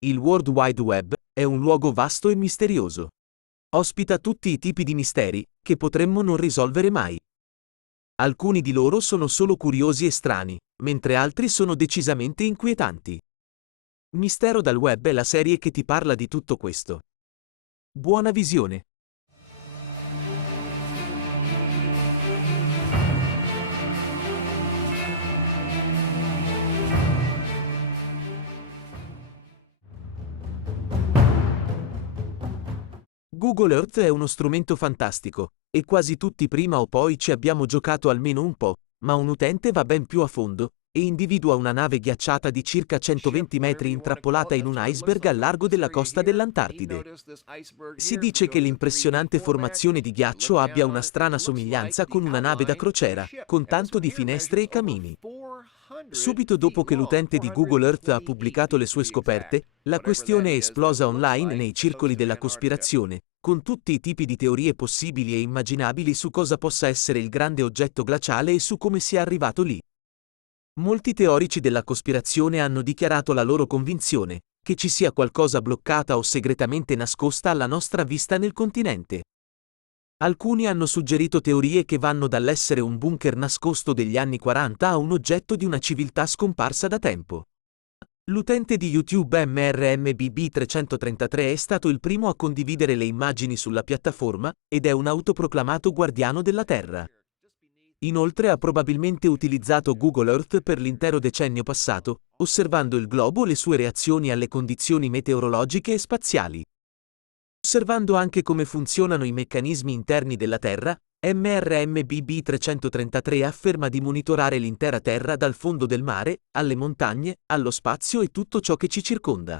Il World Wide Web è un luogo vasto e misterioso. Ospita tutti i tipi di misteri che potremmo non risolvere mai. Alcuni di loro sono solo curiosi e strani, mentre altri sono decisamente inquietanti. Mistero dal Web è la serie che ti parla di tutto questo. Buona visione! Google Earth è uno strumento fantastico, e quasi tutti prima o poi ci abbiamo giocato almeno un po', ma un utente va ben più a fondo, e individua una nave ghiacciata di circa 120 metri intrappolata in un iceberg al largo della costa dell'Antartide. Si dice che l'impressionante formazione di ghiaccio abbia una strana somiglianza con una nave da crociera, con tanto di finestre e camini. Subito dopo che l'utente di Google Earth ha pubblicato le sue scoperte, la questione è esplosa online nei circoli della cospirazione, con tutti i tipi di teorie possibili e immaginabili su cosa possa essere il grande oggetto glaciale e su come sia arrivato lì. Molti teorici della cospirazione hanno dichiarato la loro convinzione che ci sia qualcosa bloccata o segretamente nascosta alla nostra vista nel continente. Alcuni hanno suggerito teorie che vanno dall'essere un bunker nascosto degli anni 40 a un oggetto di una civiltà scomparsa da tempo. L'utente di YouTube MRMBB333 è stato il primo a condividere le immagini sulla piattaforma ed è un autoproclamato guardiano della Terra. Inoltre ha probabilmente utilizzato Google Earth per l'intero decennio passato, osservando il globo e le sue reazioni alle condizioni meteorologiche e spaziali. Osservando anche come funzionano i meccanismi interni della Terra, MRMBB333 afferma di monitorare l'intera Terra dal fondo del mare, alle montagne, allo spazio e tutto ciò che ci circonda.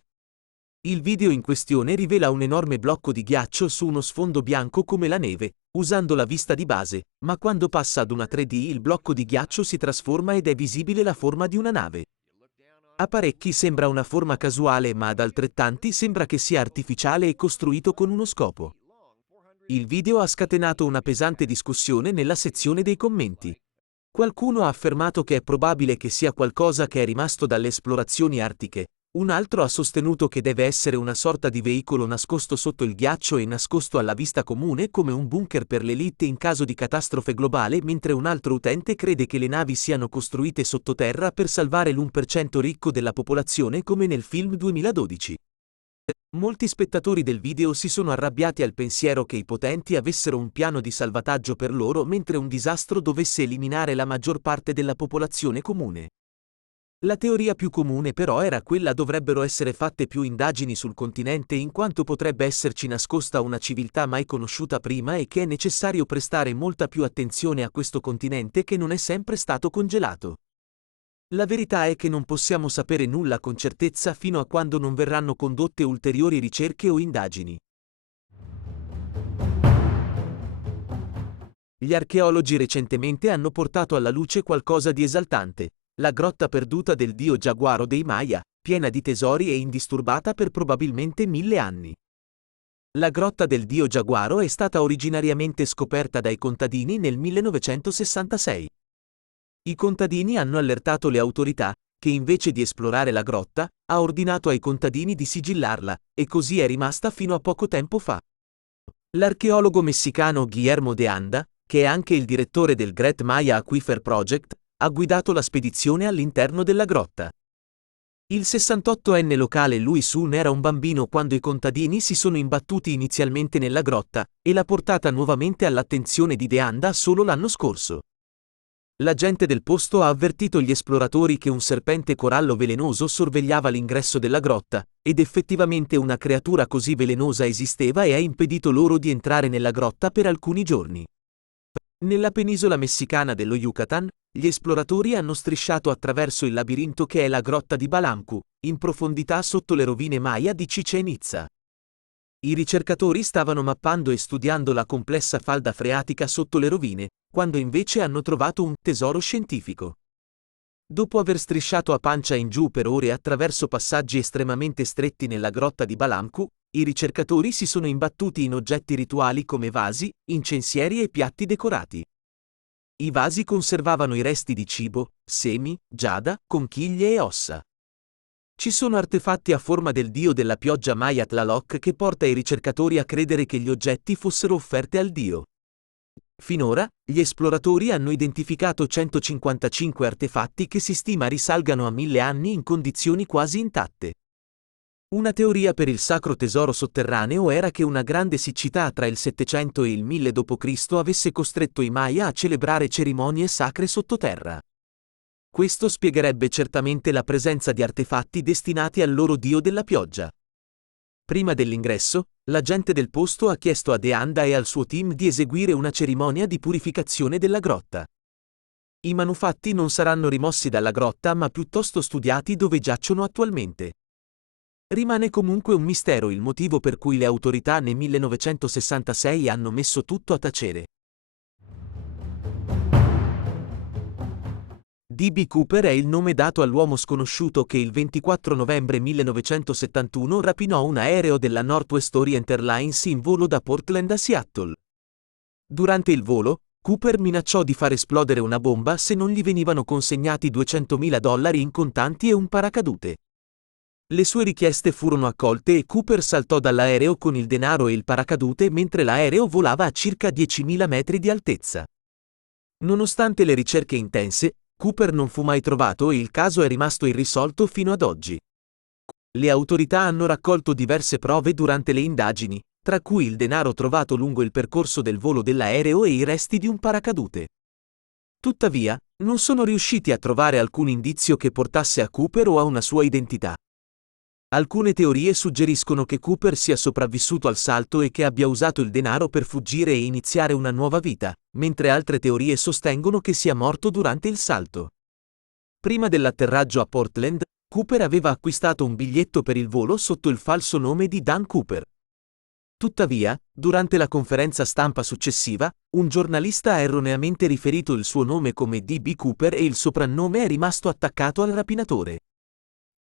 Il video in questione rivela un enorme blocco di ghiaccio su uno sfondo bianco come la neve, usando la vista di base, ma quando passa ad una 3D il blocco di ghiaccio si trasforma ed è visibile la forma di una nave. A parecchi sembra una forma casuale, ma ad altrettanti sembra che sia artificiale e costruito con uno scopo. Il video ha scatenato una pesante discussione nella sezione dei commenti. Qualcuno ha affermato che è probabile che sia qualcosa che è rimasto dalle esplorazioni artiche, un altro ha sostenuto che deve essere una sorta di veicolo nascosto sotto il ghiaccio e nascosto alla vista comune come un bunker per l'elite in caso di catastrofe globale, mentre un altro utente crede che le navi siano costruite sottoterra per salvare l'1% ricco della popolazione come nel film 2012. Molti spettatori del video si sono arrabbiati al pensiero che i potenti avessero un piano di salvataggio per loro mentre un disastro dovesse eliminare la maggior parte della popolazione comune. La teoria più comune però era quella dovrebbero essere fatte più indagini sul continente in quanto potrebbe esserci nascosta una civiltà mai conosciuta prima e che è necessario prestare molta più attenzione a questo continente che non è sempre stato congelato. La verità è che non possiamo sapere nulla con certezza fino a quando non verranno condotte ulteriori ricerche o indagini. Gli archeologi recentemente hanno portato alla luce qualcosa di esaltante. La grotta perduta del dio giaguaro dei Maya, piena di tesori e indisturbata per probabilmente 1000 anni. La grotta del dio giaguaro è stata originariamente scoperta dai contadini nel 1966. I contadini hanno allertato le autorità, che invece di esplorare la grotta, ha ordinato ai contadini di sigillarla, e così è rimasta fino a poco tempo fa. L'archeologo messicano Guillermo de Anda, che è anche il direttore del Great Maya Aquifer Project, ha guidato la spedizione all'interno della grotta. Il 68enne locale Luis Un era un bambino quando i contadini si sono imbattuti inizialmente nella grotta, e l'ha portata nuovamente all'attenzione di De Anda solo l'anno scorso. La gente del posto ha avvertito gli esploratori che un serpente corallo velenoso sorvegliava l'ingresso della grotta, ed effettivamente una creatura così velenosa esisteva e ha impedito loro di entrare nella grotta per alcuni giorni. Nella penisola messicana dello Yucatan, gli esploratori hanno strisciato attraverso il labirinto che è la grotta di Balamcu, in profondità sotto le rovine Maya di Chichén Itzá. I ricercatori stavano mappando e studiando la complessa falda freatica sotto le rovine, quando invece hanno trovato un tesoro scientifico. Dopo aver strisciato a pancia in giù per ore attraverso passaggi estremamente stretti nella grotta di Balamcu, i ricercatori si sono imbattuti in oggetti rituali come vasi, incensieri e piatti decorati. I vasi conservavano i resti di cibo, semi, giada, conchiglie e ossa. Ci sono artefatti a forma del dio della pioggia Maya Tlaloc che porta i ricercatori a credere che gli oggetti fossero offerte al dio. Finora, gli esploratori hanno identificato 155 artefatti che si stima risalgano a 1000 anni in condizioni quasi intatte. Una teoria per il sacro tesoro sotterraneo era che una grande siccità tra il 700 e il 1000 d.C. avesse costretto i Maya a celebrare cerimonie sacre sottoterra. Questo spiegherebbe certamente la presenza di artefatti destinati al loro dio della pioggia. Prima dell'ingresso, la gente del posto ha chiesto a Deanda e al suo team di eseguire una cerimonia di purificazione della grotta. I manufatti non saranno rimossi dalla grotta ma piuttosto studiati dove giacciono attualmente. Rimane comunque un mistero il motivo per cui le autorità nel 1966 hanno messo tutto a tacere. D.B. Cooper è il nome dato all'uomo sconosciuto che il 24 novembre 1971 rapinò un aereo della Northwest Orient Airlines in volo da Portland a Seattle. Durante il volo, Cooper minacciò di far esplodere una bomba se non gli venivano consegnati $200.000 in contanti e un paracadute. Le sue richieste furono accolte e Cooper saltò dall'aereo con il denaro e il paracadute mentre l'aereo volava a circa 10.000 metri di altezza. Nonostante le ricerche intense, Cooper non fu mai trovato e il caso è rimasto irrisolto fino ad oggi. Le autorità hanno raccolto diverse prove durante le indagini, tra cui il denaro trovato lungo il percorso del volo dell'aereo e i resti di un paracadute. Tuttavia, non sono riusciti a trovare alcun indizio che portasse a Cooper o a una sua identità. Alcune teorie suggeriscono che Cooper sia sopravvissuto al salto e che abbia usato il denaro per fuggire e iniziare una nuova vita, mentre altre teorie sostengono che sia morto durante il salto. Prima dell'atterraggio a Portland, Cooper aveva acquistato un biglietto per il volo sotto il falso nome di Dan Cooper. Tuttavia, durante la conferenza stampa successiva, un giornalista ha erroneamente riferito il suo nome come D.B. Cooper e il soprannome è rimasto attaccato al rapinatore.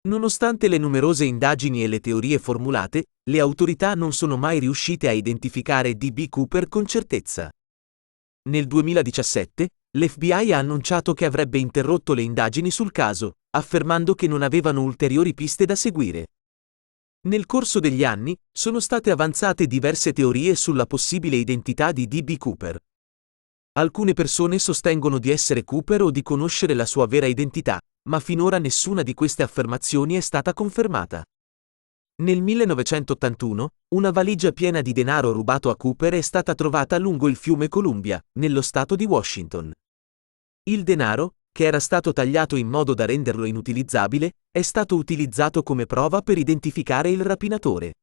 Nonostante le numerose indagini e le teorie formulate, le autorità non sono mai riuscite a identificare D.B. Cooper con certezza. Nel 2017, l'FBI ha annunciato che avrebbe interrotto le indagini sul caso, affermando che non avevano ulteriori piste da seguire. Nel corso degli anni, sono state avanzate diverse teorie sulla possibile identità di D.B. Cooper. Alcune persone sostengono di essere Cooper o di conoscere la sua vera identità, ma finora nessuna di queste affermazioni è stata confermata. Nel 1981, una valigia piena di denaro rubato a Cooper è stata trovata lungo il fiume Columbia, nello stato di Washington. Il denaro, che era stato tagliato in modo da renderlo inutilizzabile, è stato utilizzato come prova per identificare il rapinatore.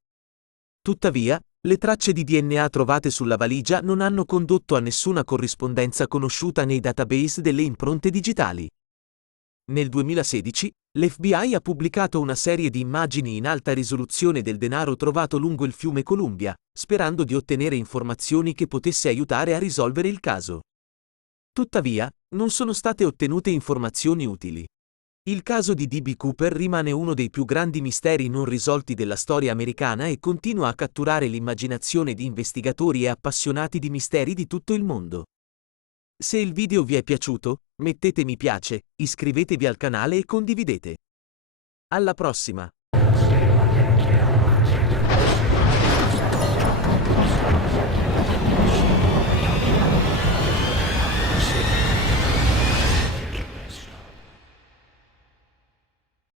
Tuttavia, le tracce di DNA trovate sulla valigia non hanno condotto a nessuna corrispondenza conosciuta nei database delle impronte digitali. Nel 2016, l'FBI ha pubblicato una serie di immagini in alta risoluzione del denaro trovato lungo il fiume Columbia, sperando di ottenere informazioni che potesse aiutare a risolvere il caso. Tuttavia, non sono state ottenute informazioni utili. Il caso di D.B. Cooper rimane uno dei più grandi misteri non risolti della storia americana e continua a catturare l'immaginazione di investigatori e appassionati di misteri di tutto il mondo. Se il video vi è piaciuto, mettete mi piace, iscrivetevi al canale e condividete. Alla prossima!